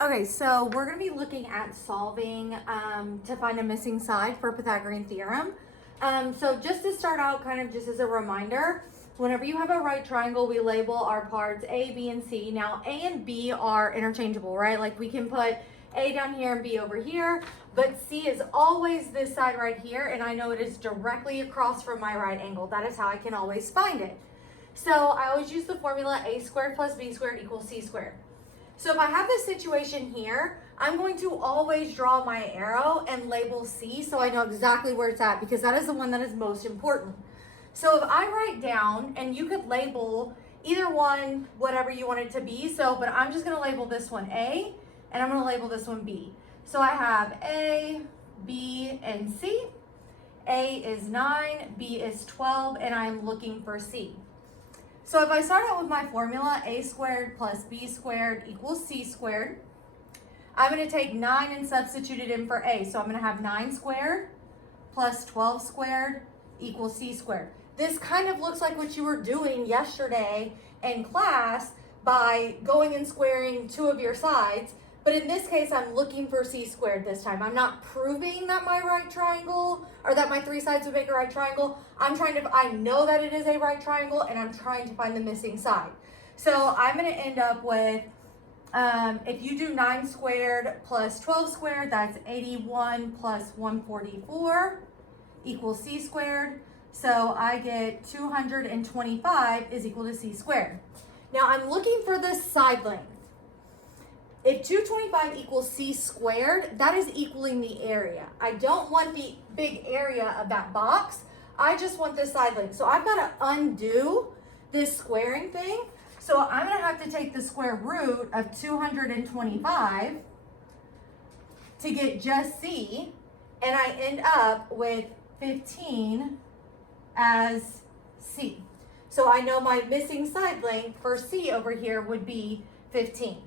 Okay, so we're going to be looking at solving to find a missing side for Pythagorean theorem. So just to start out, kind of just as a reminder, whenever you have a right triangle, we label our parts A, B, and C. Now, A and B are interchangeable, right? Like we can put A down here and B over here, but C is always this side right here, and I know it is directly across from my right angle. That is how I can always find it. So I always use the formula A squared plus B squared equals C squared. So if I have this situation here, I'm going to always draw my arrow and label C so I know exactly where it's at, because that is the one that is most important. So if I write down, and you could label either one whatever you want it to be, but I'm just going to label this one A, and I'm going to label this one B. So I have A, B, and C. A is 9, B is 12, and I'm looking for C. So if I start out with my formula, A squared plus B squared equals C squared, I'm going to take 9 and substitute it in for A. So I'm going to have 9 squared plus 12 squared equals C squared. This kind of looks like what you were doing yesterday in class by going and squaring two of your sides. But in this case, I'm looking for C squared this time. I'm not proving that my right triangle, or that my three sides would make a right triangle. I know that it is a right triangle, and I'm trying to find the missing side. So I'm going to end up with, if you do 9 squared plus 12 squared, that's 81 plus 144 equals C squared. So I get 225 is equal to C squared. Now I'm looking for the side length. If 225 equals C squared, that is equaling the area. I don't want the big area of that box. I just want this side length. So I've got to undo this squaring thing. So I'm going to have to take the square root of 225 to get just C. And I end up with 15 as C. So I know my missing side length for C over here would be 15.